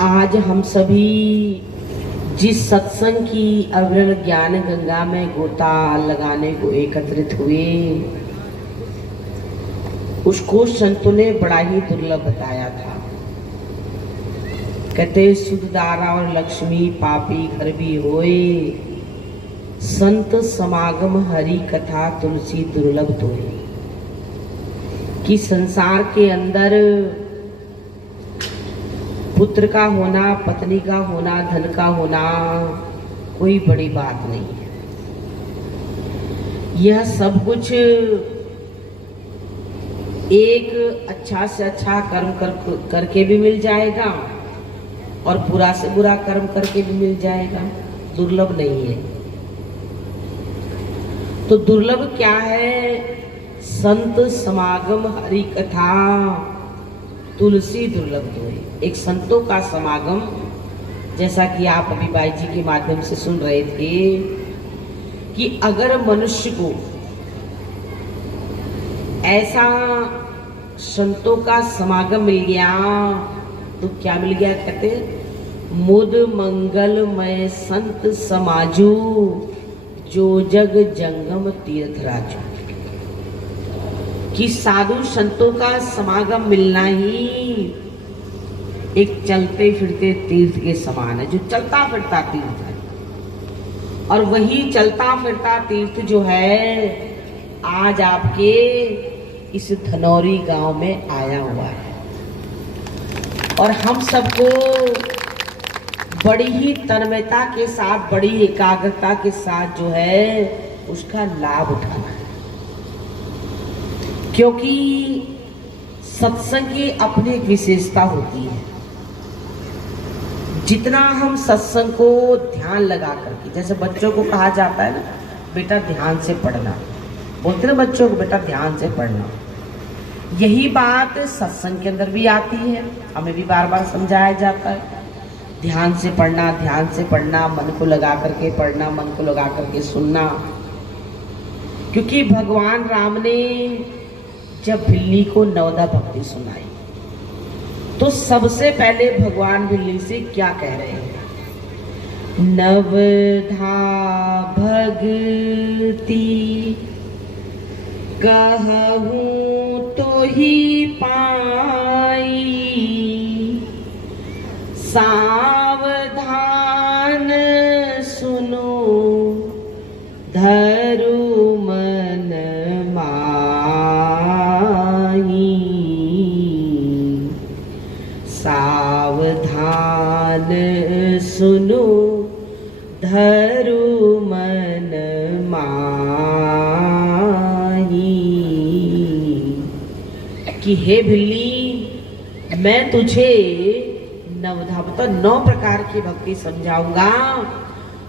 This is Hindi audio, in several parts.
आज हम सभी जिस सत्संग की अविरल ज्ञान गंगा में गोता लगाने को एकत्रित हुए, उसको संतों ने बड़ा ही दुर्लभ बताया था। कहते सुध दारा और लक्ष्मी पापी घर भी होए, संत समागम हरि कथा तुलसी दुर्लभ तोए। कि संसार के अंदर पुत्र का होना, पत्नी का होना, धन का होना कोई बड़ी बात नहीं है। यह सब कुछ एक अच्छा से अच्छा कर्म करके भी मिल जाएगा और बुरा से बुरा कर्म करके भी मिल जाएगा, दुर्लभ नहीं है। तो दुर्लभ क्या है? संत समागम हरि कथा तुलसी दुर्लभ तोए। एक संतों का समागम, जैसा कि आप अभी बाई जी के माध्यम से सुन रहे थे, कि अगर मनुष्य को ऐसा संतों का समागम मिल गया तो क्या मिल गया? कहते मुद मंगलमय संत समाजू, जो जग जंगम तीर्थ राजू। कि साधु संतों का समागम मिलना ही एक चलते फिरते तीर्थ के समान है, जो चलता फिरता तीर्थ है। और वही चलता फिरता तीर्थ जो है आज आपके इस धनौरी गांव में आया हुआ है, और हम सबको बड़ी ही तन्मयता के साथ, बड़ी एकाग्रता के साथ जो है उसका लाभ उठाना है। क्योंकि सत्संग की अपनी एक विशेषता होती है। जितना हम सत्संग को ध्यान लगा करके, जैसे बच्चों को कहा जाता है ना, बेटा ध्यान से पढ़ना, बोलते ना बच्चों को बेटा ध्यान से पढ़ना, यही बात सत्संग के अंदर भी आती है। हमें भी बार बार समझाया जाता है, ध्यान से पढ़ना, ध्यान से पढ़ना, मन को लगा करके पढ़ना, मन को लगा करके सुनना। क्योंकि भगवान राम ने जब बिल्ली को नवधा भक्ति सुनाई तो सबसे पहले भगवान बिल्ली से क्या कह रहे हैं? नवधा भक्ति कहूँ तो ही पाई, सावधान सुनो धरु मन सावधान सुनो धरु मन माही। कि हे बिल्ली, मैं तुझे नवधा, मतलब 9 प्रकार की भक्ति समझाऊंगा,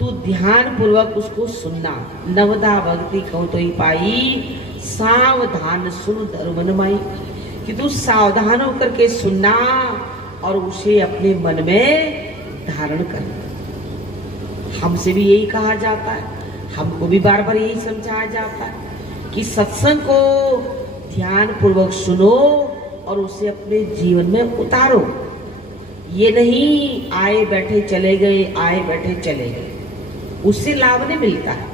तू ध्यान पूर्वक उसको सुनना। नवधा भक्ति कहूँ तो ही पाई, सावधान सुन धरु मन माही। कि तू सावधान होकर के सुनना और उसे अपने मन में धारण करना। हमसे भी यही कहा जाता है, हमको भी बार बार यही समझाया जाता है कि सत्संग को ध्यान पूर्वक सुनो और उसे अपने जीवन में उतारो। ये नहीं आए बैठे चले गए, आए बैठे चले गए, उससे लाभ नहीं मिलता है।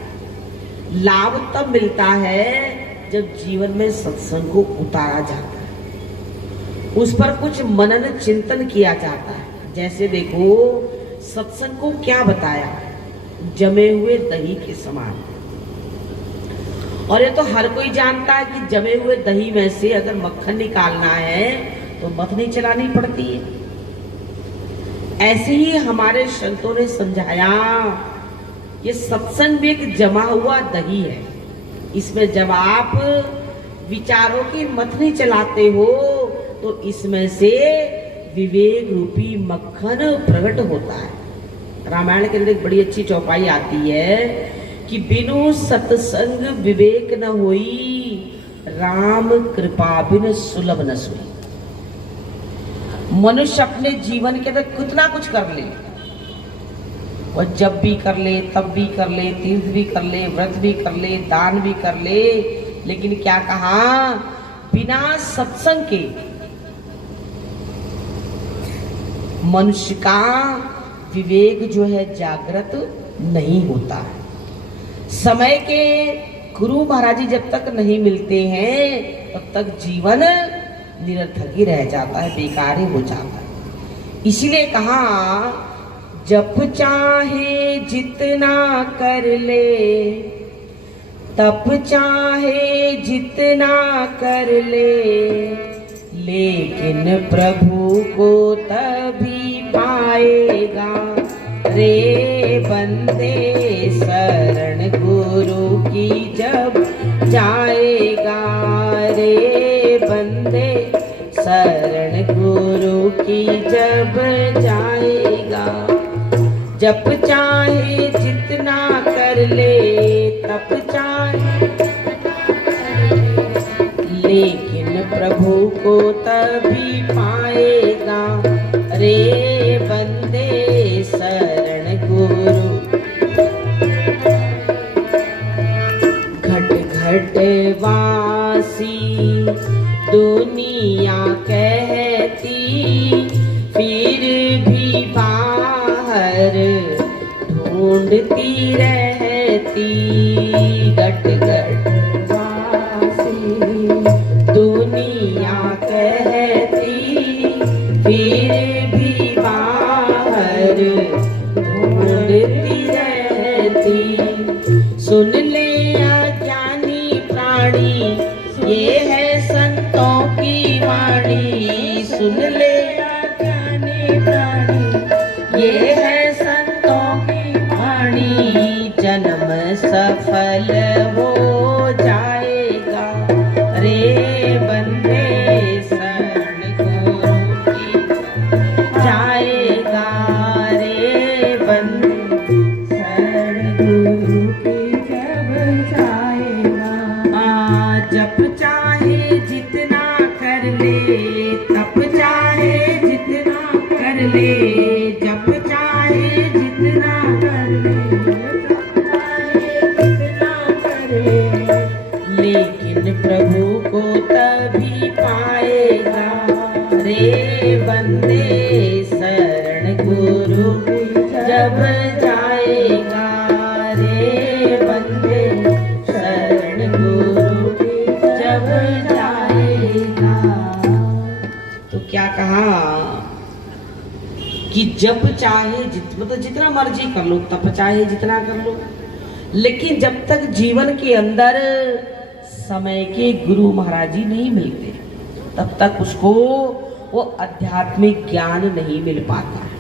लाभ तब मिलता है जब जीवन में सत्संग को उतारा जाता है, उस पर कुछ मनन चिंतन किया जाता है। जैसे देखो, सत्संग को क्या बताया? जमे हुए दही के समान। और ये तो हर कोई जानता है कि जमे हुए दही में से अगर मक्खन निकालना है तो मथनी चलानी पड़ती है। ऐसे ही हमारे संतों ने समझाया, ये सत्संग भी एक जमा हुआ दही है। इसमें जब आप विचारों की मथनी चलाते हो तो इसमें से विवेक रूपी मक्खन प्रकट होता है। रामायण के अंदर एक बड़ी अच्छी चौपाई आती है कि बिनु सत्संग विवेक न होई, राम कृपा बिन सुलभ न सोई। मनुष्य अपने जीवन के अंदर कितना कुछ कर ले, वह जब भी कर ले, तब भी कर ले, तीर्थ भी कर ले, व्रत भी कर ले, दान भी कर ले, लेकिन क्या कहा? बिना सत्संग के मनुष्य का विवेक जो है जागृत नहीं होता है। समय के गुरु महाराज जी जब तक नहीं मिलते हैं तब तक जीवन निरर्थक ही रह जाता है, बेकार ही हो जाता है। इसीलिए कहा जप चाहे जितना कर ले, तप चाहे जितना कर ले, लेकिन प्रभु को तभी पाएगा रे बंदे शरण गुरु की जब जाएगा, रे बंदे शरण गुरु की जब जाएगा। जप चाहे जितना कर ले, तप चाहे लेकिन प्रभु को तभी पाएगा रे बंदे शरण गुरु। घट घट वासी दुनिया कहती, फिर भी बाहर ढूंढती रहती। घट घट वासी दुनिया कहती, फिर भी बाहर ढूंढती रहती। सुन ले अज्ञानी प्राणी, ये है संतों की वाणी। सुन ले अज्ञानी प्राणी, ये है संतों की वाणी। जन्म सफल हो जाएगा रे बंदे शरण गुरु की जाएगा, रे बंदे शरण गुरु की जब जाएगा। जप चाहे जितना कर ले, तप चाहे जितना कर ले, जप चाहे जितना कर ले, लेकिन प्रभु को तभी पाएगा रे बंदे शरण गुरु जब जाएगा, रे बंदे शरण गुरु जब जाएगा। तो क्या कहा कि जब चाहे मतलब जितना मर्जी कर लो, तप चाहे जितना कर लो, लेकिन जब तक जीवन के अंदर समय के गुरु महाराज जी नहीं मिलते तब तक उसको वो आध्यात्मिक ज्ञान नहीं मिल पाता है।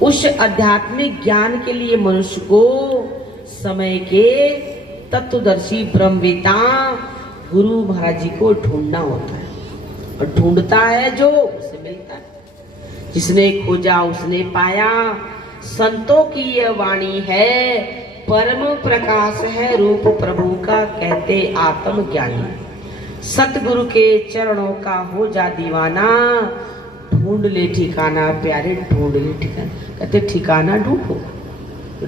उस आध्यात्मिक ज्ञान के लिए मनुष्य को समय के तत्वदर्शी ब्रह्मवेता गुरु महाराज जी को ढूंढना होता है, और ढूंढता है जो उसे मिलता है। जिसने खोजा उसने पाया, संतों की यह वाणी है, परम प्रकाश है रूप प्रभु का कहते आत्म ज्ञानी। सतगुरु के चरणों का हो जा दीवाना, ढूंढ ले ठिकाना प्यारे ढूंढ ले ठिकाना। कहते ठिकाना ढूंढो,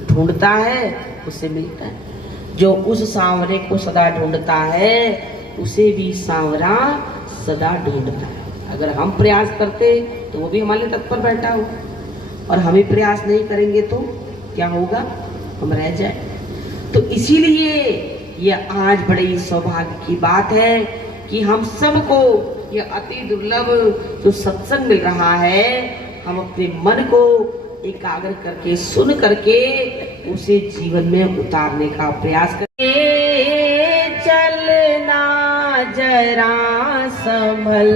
ढूंढता है उसे मिलता है। जो उस सांवरे को सदा ढूंढता है उसे भी सांवरा सदा ढूंढता है। अगर हम प्रयास करते तो वो भी हमारे तत्पर बैठा हो, और हम ही प्रयास नहीं करेंगे तो क्या होगा, हम रह जाए। तो इसीलिए यह आज बड़ी सौभाग्य की बात है कि हम सबको यह अति दुर्लभ जो सत्संग मिल रहा है, हम अपने मन को एकाग्र करके सुन करके उसे जीवन में उतारने का प्रयास करें। चलना जरा संभल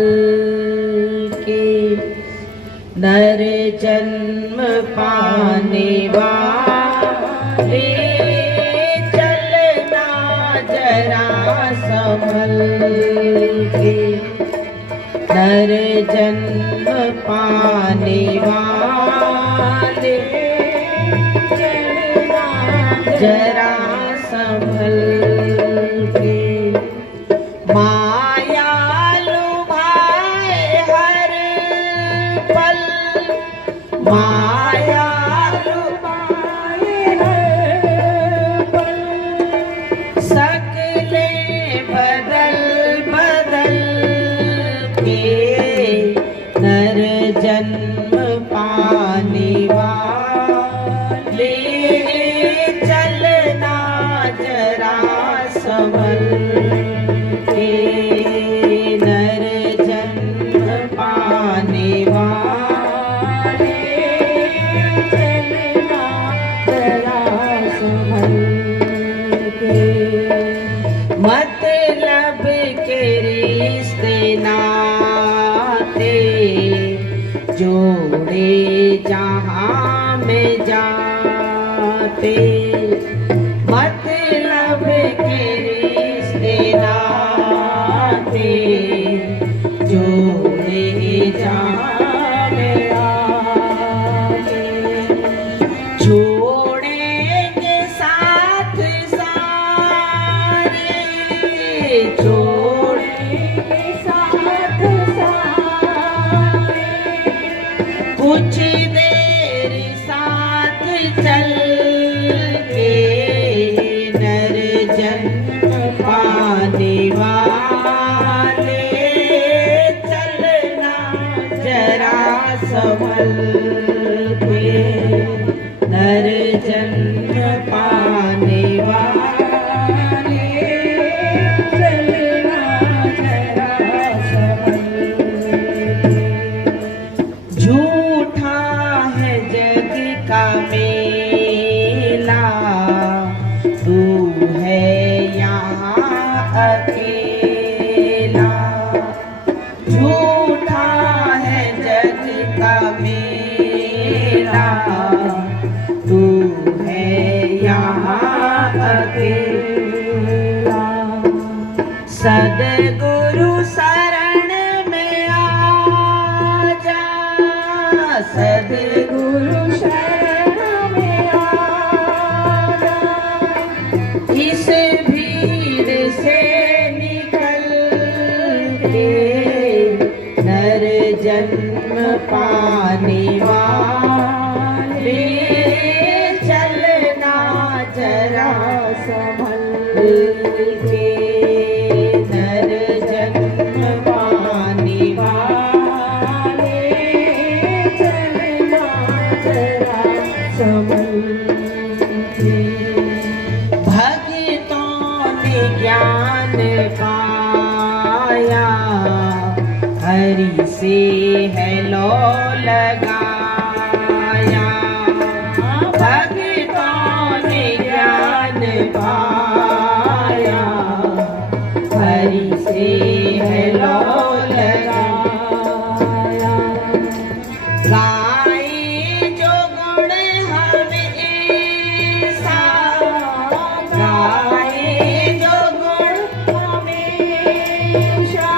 के, नर जन्म पाने वाले, चलना जरा संभल के, नर जन्म पाने वाले, जरा संभल के। माया लुभाए हर पल, माया लुभाए हर पल, सकले बदल बदल के, नर जन्म पा छोड़े जहाँ में जाते, मतलब के रिश्ते नाते जोड़े जहाँ में आते, छोड़ेंगे साथ सारे, छोड़ेंगे साथ सारे, कुछ देर साथ चल के नर जन्म पाने वाले, चलना जरा संभल के नर जन्म पाने वाले, चलना जरा संभल के। झूठा है जग का मेला, तू है यहाँ अकेला, झूठा है जग का मेला, तू है यहाँ अकेला। सद्गुरु शरण में आ जा, सद्गुरु शरण में आ जा, इस भीड़ से निकल के नर जन्म पाने वाले, चलना जरा संभल के नर जन्म पाने वाले, चलना जरा संभल के। भक्तों ने ज्ञान पाया, हरि से है लो लगाया, भक्तों ने ज्ञान पाया, हरि से है लो लगाया। गाए जो गुण हमेशा, गाए जो गुण हमेशा,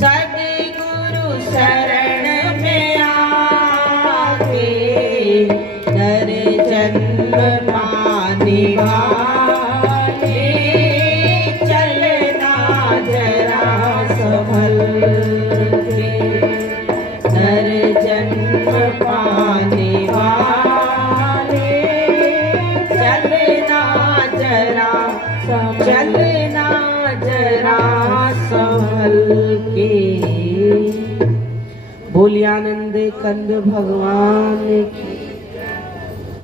सद्गुरु शरण में आके नर जन्म पाने वाले, चलना जरा संभल के नर जन्म पाने वाले, चलना जरा, चलना जरा संभल के। बोलिए आनंद कंद भगवान की।